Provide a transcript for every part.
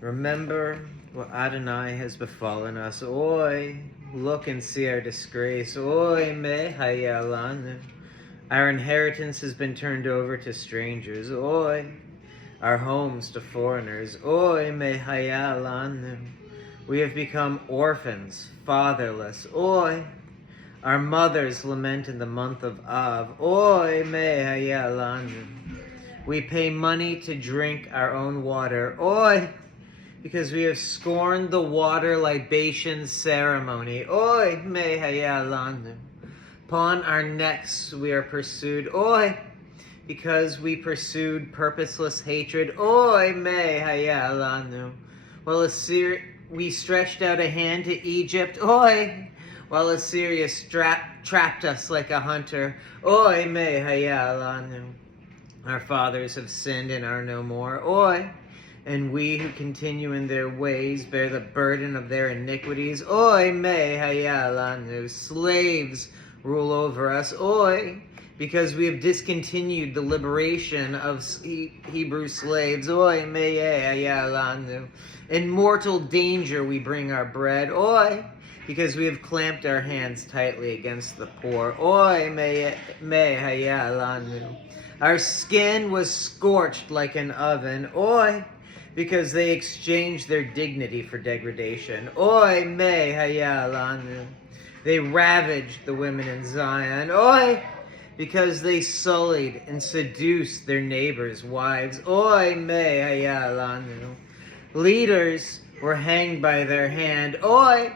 Remember what Adonai has befallen us. Oy, look and see our disgrace. Oy, me hayalanu. Our inheritance has been turned over to strangers. Oy, our homes to foreigners. Oy, me hayalanu. We have become orphans, fatherless. Oy, our mothers lament in the month of Av. Oy, me hayalanu. We pay money to drink our own water. Oy, because we have scorned the water libation ceremony. Oy, me hayalanu. Upon our necks we are pursued. Oy, because we pursued purposeless hatred. Oy, me hayalanu. While we stretched out a hand to Egypt. Oy, while Assyria trapped us like a hunter. Oy, me hayalanu. Our fathers have sinned and are no more. Oy, and we who continue in their ways bear the burden of their iniquities. Oy, me hayalanu. Slaves rule over us. Oy, because we have discontinued the liberation of Hebrew slaves. Oy, me hayalanu. In mortal danger we bring our bread. Oy, because we have clamped our hands tightly against the poor. Oy, me hayalanu. Our skin was scorched like an oven. Oy, because they exchanged their dignity for degradation. Oy, me hayalanu. They ravaged the women in Zion. Oy, because they sullied and seduced their neighbors' wives. Oy, me hayalanu. Leaders were hanged by their hand. Oy,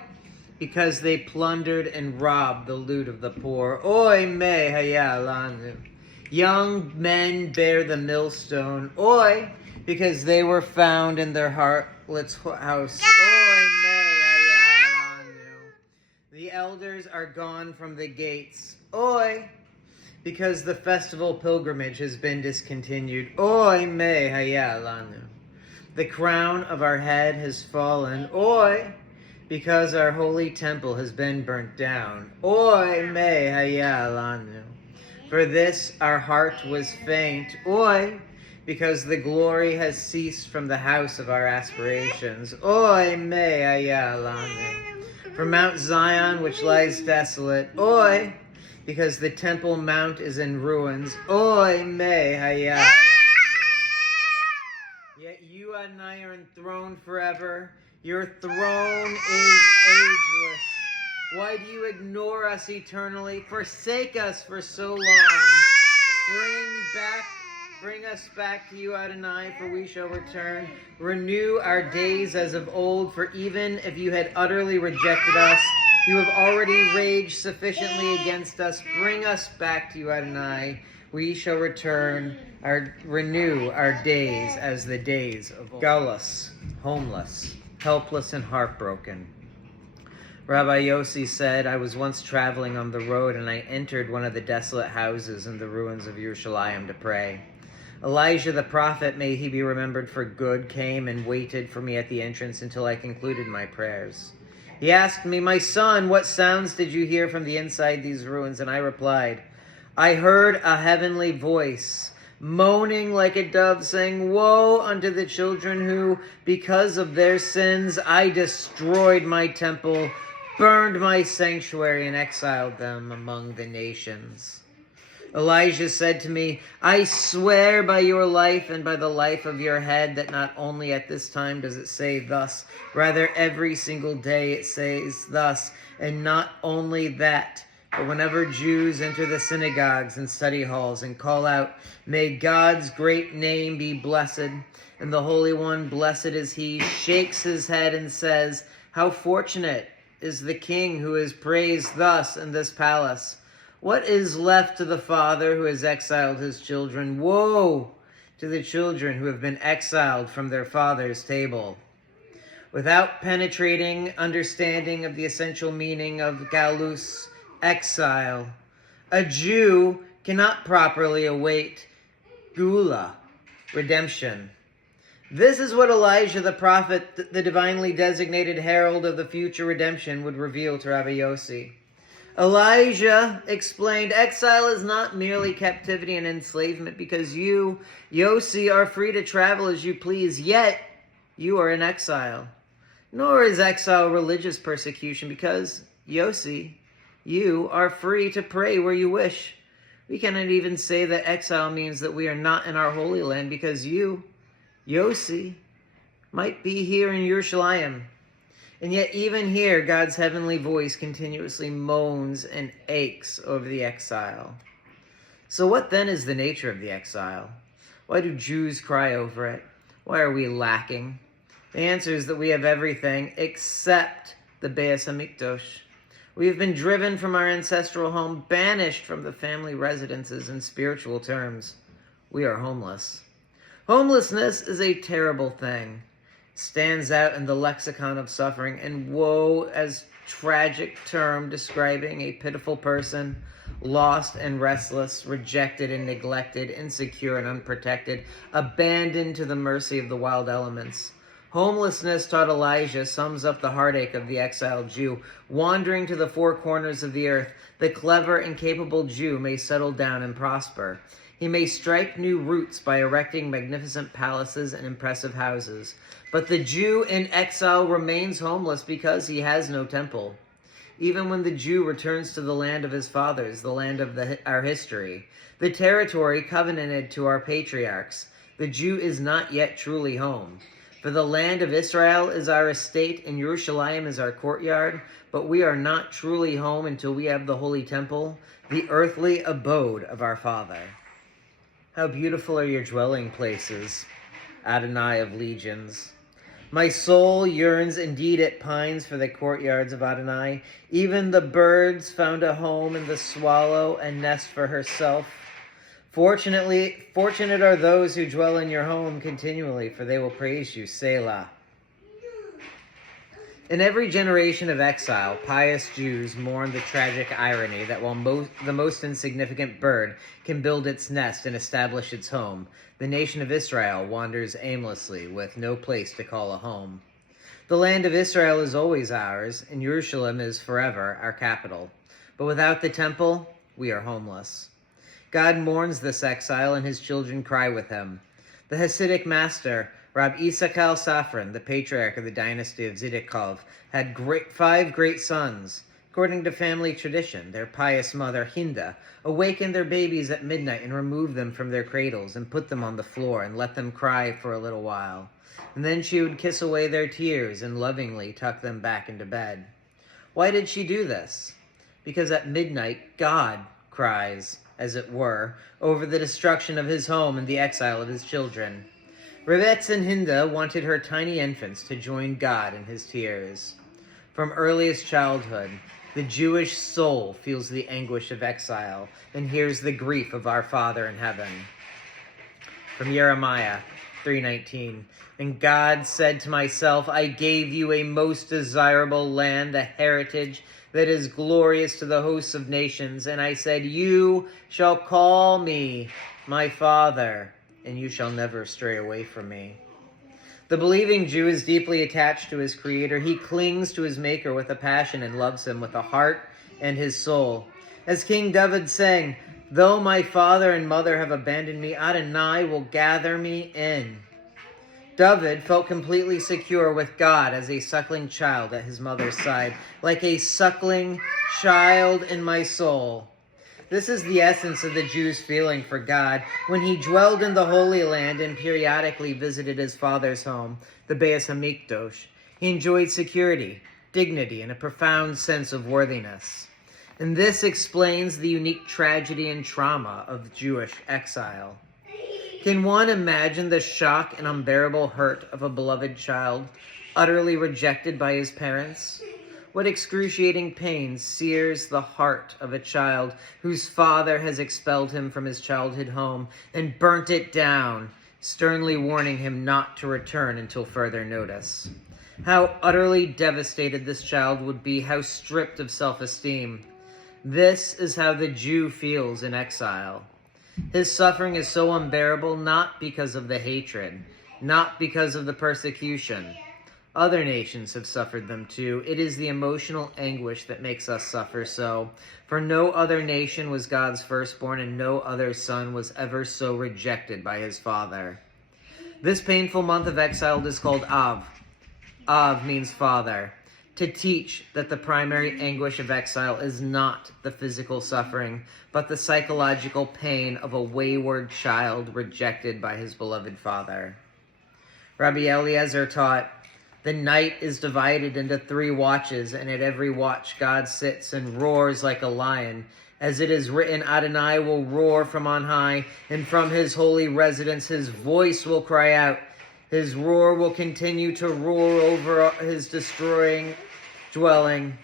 because they plundered and robbed the loot of the poor. Oy, me hayalanu. Young men bear the millstone. Oy, because they were found in their harlot's house. Oy, me hayalanu. The elders are gone from the gates. Oy, because the festival pilgrimage has been discontinued. Oy, me hayalanu. The crown of our head has fallen. Oy, because our holy temple has been burnt down. Oy, me hayalanu. For this our heart was faint. Oy, because the glory has ceased from the house of our aspirations. Oy, me hayalanu. From Mount Zion, which lies desolate. Oy, because the Temple Mount is in ruins. Oy, me hayalanu. Yet you, Adonai, are enthroned forever. Your throne is ageless. Why do you ignore us eternally? Forsake us for so long. Bring us back to you, Adonai, for we shall return. Renew our days as of old, for even if you had utterly rejected us, you have already raged sufficiently against us. Bring us back to you, Adonai. We shall return, renew our days as the days of old. Gullus, homeless, helpless and heartbroken. Rabbi Yossi said, I was once traveling on the road and I entered one of the desolate houses in the ruins of Yerushalayim to pray. Elijah the prophet, may he be remembered for good, came and waited for me at the entrance until I concluded my prayers. He asked me, my son, what sounds did you hear from the inside these ruins? And I replied, I heard a heavenly voice moaning like a dove, saying, woe unto the children who, because of their sins, I destroyed my temple, burned my sanctuary, and exiled them among the nations. Elijah said to me, I swear by your life and by the life of your head that not only at this time does it say thus, rather every single day it says thus, and not only that, but whenever Jews enter the synagogues and study halls and call out, may God's great name be blessed, and the Holy One, blessed is he, shakes his head and says, how fortunate is the king who is praised thus in this palace. What is left to the father who has exiled his children? Woe to the children who have been exiled from their father's table. Without penetrating understanding of the essential meaning of galus, exile, a Jew cannot properly await gula, redemption. This is what Elijah the prophet, the divinely designated herald of the future redemption, would reveal to Rabbi Yossi. Elijah explained, exile is not merely captivity and enslavement, because you, Yossi, are free to travel as you please, yet you are in exile. Nor is exile religious persecution, because, Yossi, you are free to pray where you wish. We cannot even say that exile means that we are not in our Holy Land, because you, Yossi, might be here in Yerushalayim. And yet even here, God's heavenly voice continuously moans and aches over the exile. So what then is the nature of the exile? Why do Jews cry over it? Why are we lacking? The answer is that we have everything except the Beis HaMikdash. We have been driven from our ancestral home, banished from the family residences in spiritual terms. We are homeless. Homelessness is a terrible thing. Stands out in the lexicon of suffering, and woe as tragic term describing a pitiful person, lost and restless, rejected and neglected, insecure and unprotected, abandoned to the mercy of the wild elements. Homelessness, taught Elijah, sums up the heartache of the exiled Jew. Wandering to the four corners of the earth, the clever and capable Jew may settle down and prosper. He may strike new roots by erecting magnificent palaces and impressive houses. But the Jew in exile remains homeless because he has no temple. Even when the Jew returns to the land of his fathers, the land of our history, the territory covenanted to our patriarchs, the Jew is not yet truly home. For the land of Israel is our estate, and Yerushalayim is our courtyard, but we are not truly home until we have the holy temple, the earthly abode of our Father. How beautiful are your dwelling places, Adonai of legions. My soul yearns, indeed it pines for the courtyards of Adonai. Even the birds found a home, and the swallow a nest for herself. Fortunate are those who dwell in your home continually, for they will praise you, Selah. In every generation of exile, pious Jews mourn the tragic irony that while the most insignificant bird can build its nest and establish its home, the nation of Israel wanders aimlessly with no place to call a home. The land of Israel is always ours, and Jerusalem is forever our capital. But without the temple, we are homeless. God mourns this exile, and his children cry with him. The Hasidic master, Rab Yisakal Safran, the patriarch of the dynasty of Zidikov, had 5 great sons. According to family tradition, their pious mother, Hinda, awakened their babies at midnight and removed them from their cradles and put them on the floor and let them cry for a little while. And then she would kiss away their tears and lovingly tuck them back into bed. Why did she do this? Because at midnight, God cries, as it were, over the destruction of his home and the exile of his children. Revetz and Hinda wanted her tiny infants to join God in his tears. From earliest childhood, the Jewish soul feels the anguish of exile and hears the grief of our Father in heaven. From Jeremiah 3:19, and God said to myself, I gave you a most desirable land, a heritage that is glorious to the hosts of nations. And I said, you shall call me my Father, and you shall never stray away from me. The believing Jew is deeply attached to his Creator. He clings to his Maker with a passion and loves him with a heart and his soul. As King David sang, though my father and mother have abandoned me, Adonai will gather me in. David felt completely secure with God as a suckling child at his mother's side, like a suckling child in my soul. This is the essence of the Jew's feeling for God when he dwelled in the Holy Land and periodically visited his father's home, the Beis HaMikdash. He enjoyed security, dignity, and a profound sense of worthiness. And this explains the unique tragedy and trauma of Jewish exile. Can one imagine the shock and unbearable hurt of a beloved child, utterly rejected by his parents? What excruciating pain sears the heart of a child whose father has expelled him from his childhood home and burnt it down, sternly warning him not to return until further notice? How utterly devastated this child would be, how stripped of self-esteem. This is how the Jew feels in exile. His suffering is so unbearable not because of the hatred, not because of the persecution. Other nations have suffered them too. It is the emotional anguish that makes us suffer so. For no other nation was God's firstborn, and no other son was ever so rejected by his father. This painful month of exile is called Av. Av means father. To teach that the primary anguish of exile is not the physical suffering, but the psychological pain of a wayward child rejected by his beloved father. Rabbi Eliezer taught, the night is divided into 3 watches, and at every watch God sits and roars like a lion. As it is written, Adonai will roar from on high, and from his holy residence his voice will cry out. His roar will continue to roar over his destroying dwelling.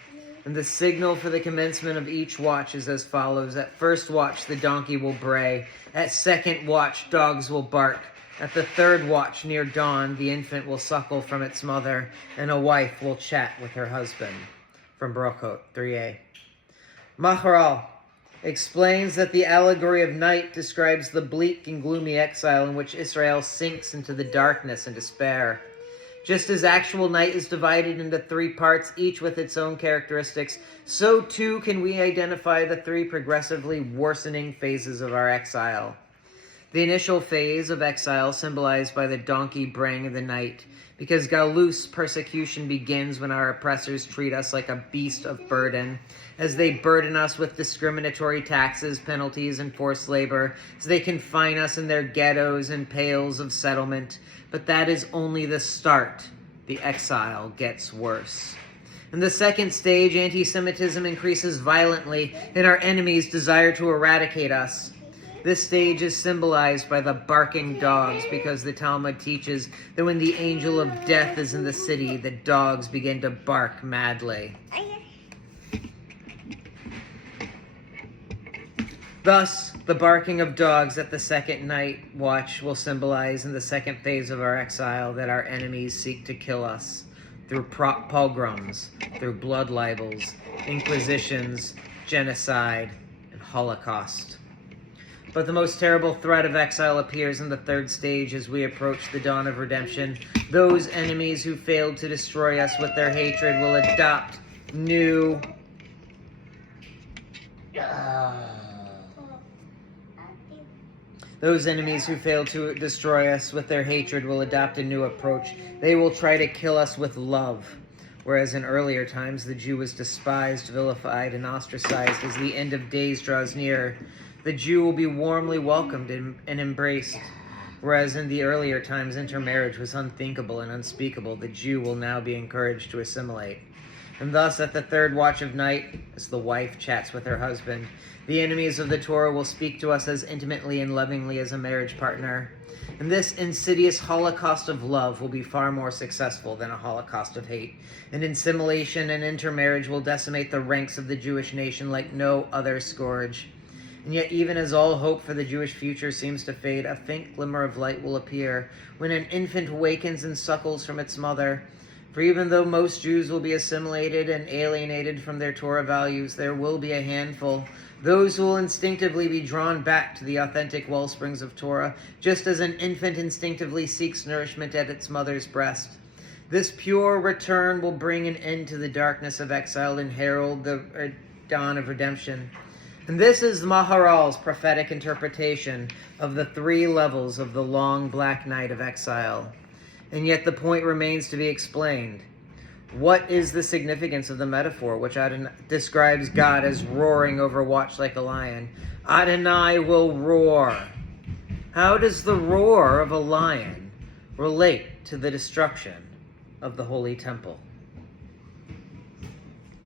And the signal for the commencement of each watch is as follows. At first watch, the donkey will bray. At second watch, dogs will bark. At the third watch, near dawn, the infant will suckle from its mother, and a wife will chat with her husband. From Brachot 3a. Maharal explains that the allegory of night describes the bleak and gloomy exile in which Israel sinks into the darkness and despair. Just as actual night is divided into 3 parts, each with its own characteristics, so too can we identify the 3 progressively worsening phases of our exile. The initial phase of exile symbolized by the donkey braying in the night, because Galus persecution begins when our oppressors treat us like a beast of burden, as they burden us with discriminatory taxes, penalties, and forced labor, as they confine us in their ghettos and pales of settlement. But that is only the start. The exile gets worse. In the second stage, anti-Semitism increases violently, and our enemies desire to eradicate us. This stage is symbolized by the barking dogs, because the Talmud teaches that when the angel of death is in the city, the dogs begin to bark madly. Thus, the barking of dogs at the second night watch will symbolize in the second phase of our exile that our enemies seek to kill us through pogroms, through blood libels, inquisitions, genocide, and Holocaust. But the most terrible threat of exile appears in the third stage as we approach the dawn of redemption. Those enemies who failed to destroy us with their hatred will adopt new... Those enemies who fail to destroy us with their hatred will adopt a new approach. They will try to kill us with love. Whereas in earlier times, the Jew was despised, vilified, and ostracized. As the end of days draws near, the Jew will be warmly welcomed and embraced. Whereas in the earlier times, intermarriage was unthinkable and unspeakable, the Jew will now be encouraged to assimilate. And thus, at the third watch of night, as the wife chats with her husband, the enemies of the Torah will speak to us as intimately and lovingly as a marriage partner. And this insidious holocaust of love will be far more successful than a holocaust of hate. And assimilation and intermarriage will decimate the ranks of the Jewish nation like no other scourge. And yet, even as all hope for the Jewish future seems to fade, a faint glimmer of light will appear when an infant wakens and suckles from its mother. For even though most Jews will be assimilated and alienated from their Torah values, there will be a handful, those who will instinctively be drawn back to the authentic wellsprings of Torah, just as an infant instinctively seeks nourishment at its mother's breast. This pure return will bring an end to the darkness of exile and herald the dawn of redemption. And this is Maharal's prophetic interpretation of the 3 levels of the long black night of exile. And yet the point remains to be explained. What is the significance of the metaphor which describes God as roaring over watch like a lion? Adonai will roar. How does the roar of a lion relate to the destruction of the Holy Temple?